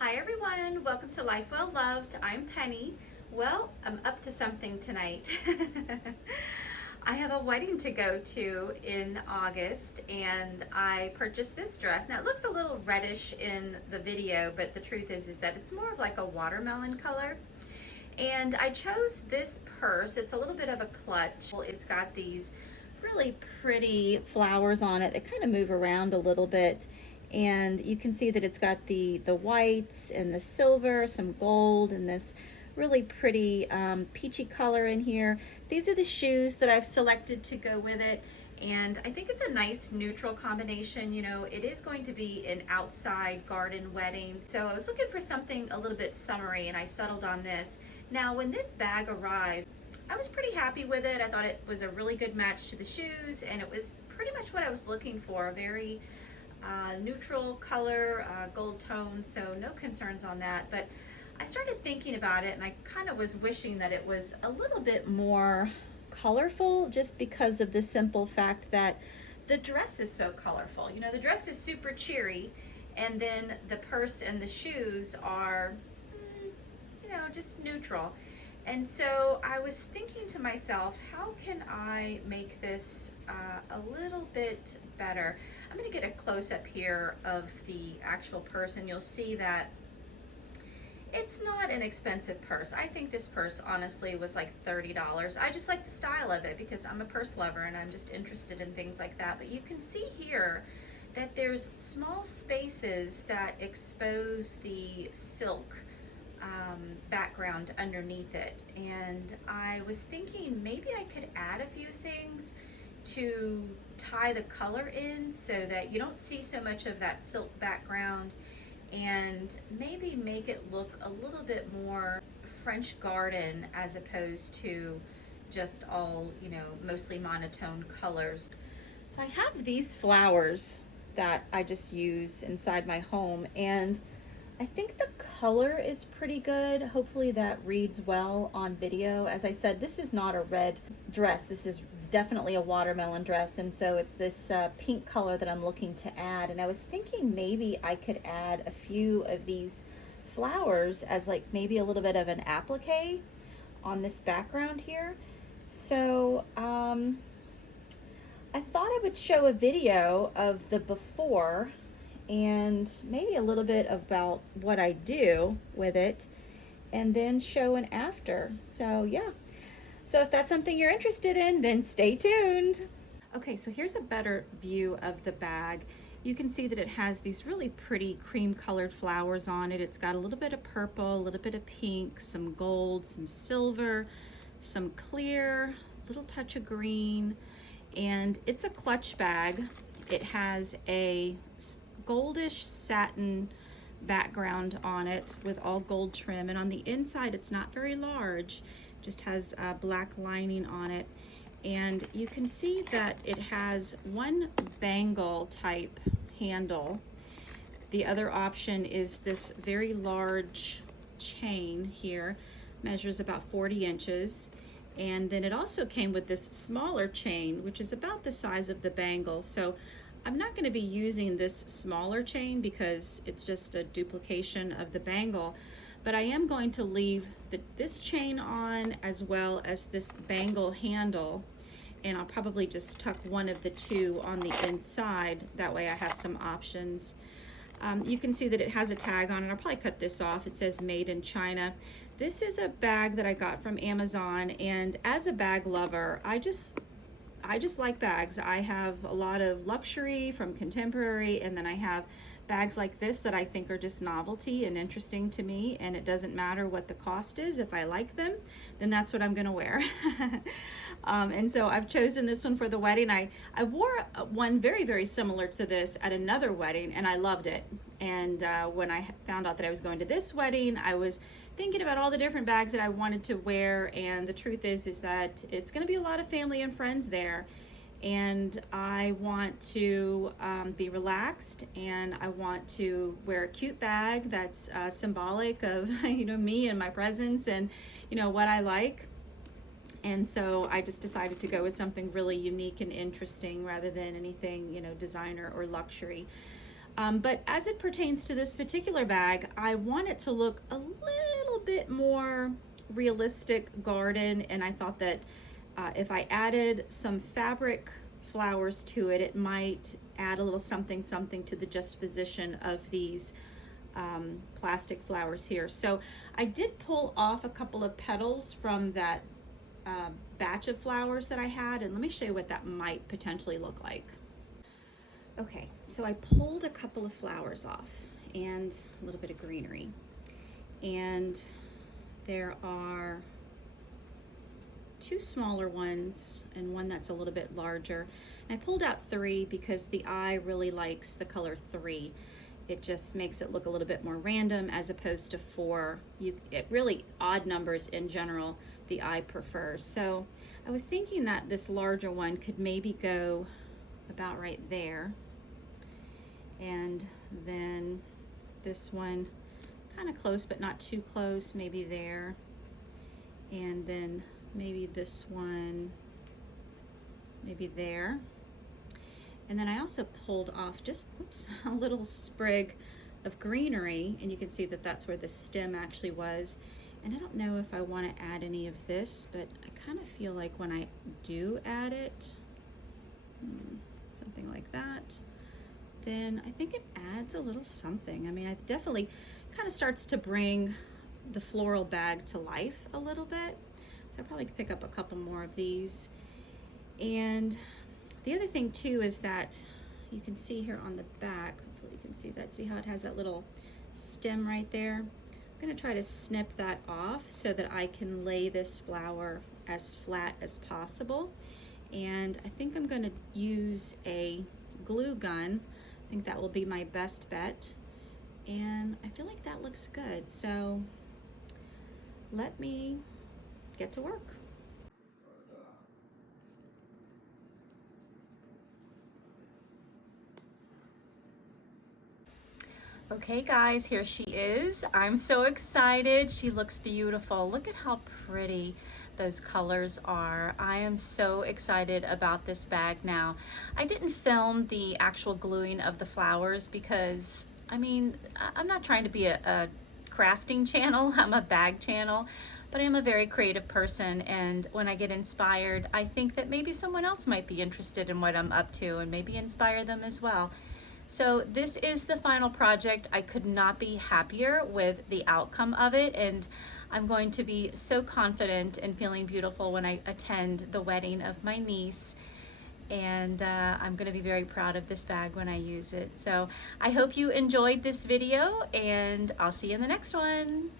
Hi everyone, welcome to Life Well Loved. I'm Penny. Well, I'm up to something tonight. I have a wedding to go to in August and I purchased this dress. Now it looks a little reddish in the video, but the truth is that it's more of like a watermelon color. And I chose this purse. It's a little bit of a clutch. It's got these really pretty flowers on it that kind of move around a little bit. And you can see that it's got the whites and the silver, some gold, and this really pretty peachy color in here. These are the shoes that I've selected to go with it. And I think it's a nice neutral combination. You know, it is going to be an outside garden wedding. So I was looking for something a little bit summery and I settled on this. Now, when this bag arrived, I was pretty happy with it. I thought it was a really good match to the shoes and it was pretty much what I was looking for. A very neutral color, gold tone, so no concerns on that. But I started thinking about it and I kind of was wishing that it was a little bit more colorful, just because of the simple fact that the dress is so colorful. You know, the dress is super cheery and then the purse and the shoes are, you know, just neutral. And so I was thinking to myself, how can I make this a little bit better? I'm going to get a close-up here of the actual purse and you'll see that it's not an expensive purse. I think this purse honestly was like $30. I just like the style of it because I'm a purse lover and I'm just interested in things like that. But you can see here that there's small spaces that expose the silk background underneath it. And I was thinking maybe I could add a few things to tie the color in so that you don't see so much of that silk background, and maybe make it look a little bit more French garden as opposed to just all, you know, mostly monotone colors. So I have these flowers that I just use inside my home, and I think the color is pretty good. Hopefully that reads well on video. As I said, this is not a red dress. This is definitely a watermelon dress, and so it's this pink color that I'm looking to add. And I was thinking maybe I could add a few of these flowers as like maybe a little bit of an applique on this background here. So I thought I would show a video of the before and maybe a little bit about what I do with it, and then show an after. So yeah, so if that's something you're interested in, then stay tuned. Okay, so here's a better view of the bag. You can see that it has these really pretty cream colored flowers on it. It's got a little bit of purple, a little bit of pink, some gold, some silver, some clear, little touch of green, and it's a clutch bag. It has a goldish satin background on it with all gold trim, and on the inside it's not very large, just has a black lining on it. And you can see that it has one bangle type handle. The other option is this very large chain here, measures about 40 inches. And then it also came with this smaller chain, which is about the size of the bangle. So I'm not going to be using this smaller chain because it's just a duplication of the bangle, but I am going to leave this chain on as well as this bangle handle, and I'll probably just tuck one of the two on the inside. That way I have some options. You can see that it has a tag on it. I'll probably cut this off. It says made in China. This is a bag that I got from Amazon, and as a bag lover, I just like bags. I have a lot of luxury from contemporary, and then I have bags like this that I think are just novelty and interesting to me, and it doesn't matter what the cost is. If I like them, then that's what I'm gonna wear. And so I've chosen this one for the wedding. I wore one very, very similar to this at another wedding, and I loved it. And when I found out that I was going to this wedding, I was thinking about all the different bags that I wanted to wear, and the truth is that it's going to be a lot of family and friends there, and I want to be relaxed, and I want to wear a cute bag that's symbolic of you know, me and my presence and you know what I like. And so I just decided to go with something really unique and interesting rather than anything, you know, designer or luxury. But as it pertains to this particular bag, I want it to look a little bit more realistic garden, and I thought that if I added some fabric flowers to it, it might add a little something to the juxtaposition of these plastic flowers here. So I did pull off a couple of petals from that batch of flowers that I had, and let me show you what that might potentially look like. Okay, so I pulled a couple of flowers off and a little bit of greenery, and there are two smaller ones and one that's a little bit larger. And I pulled out 3 because the eye really likes the color 3. It just makes it look a little bit more random as opposed to 4. It really, odd numbers in general, the eye prefers. So I was thinking that this larger one could maybe go about right there. And then this one kind of close but not too close, maybe there. And then maybe this one, maybe there. And then I also pulled off just a little sprig of greenery, and you can see that that's where the stem actually was. And I don't know if I want to add any of this, but I kind of feel like when I do add it, something like that, then I think it adds a little something. I mean, it definitely kind of starts to bring the floral bag to life a little bit. So I'll probably pick up a couple more of these. And the other thing too is that you can see here on the back, hopefully you can see that, see how it has that little stem right there? I'm gonna try to snip that off so that I can lay this flower as flat as possible. And I think I'm gonna use a glue gun. I think that will be my best bet. And I feel like that looks good. So let me get to work. Okay guys, here she is. I'm so excited. She looks beautiful. Look at how pretty those colors are. I am so excited about this bag now. I didn't film the actual gluing of the flowers because, I mean, I'm not trying to be a crafting channel. I'm a bag channel, but I'm a very creative person, and when I get inspired, I think that maybe someone else might be interested in what I'm up to and maybe inspire them as well. So this is the final project. I could not be happier with the outcome of it, and I'm going to be so confident and feeling beautiful when I attend the wedding of my niece. And I'm going to be very proud of this bag when I use it. So I hope you enjoyed this video, and I'll see you in the next one.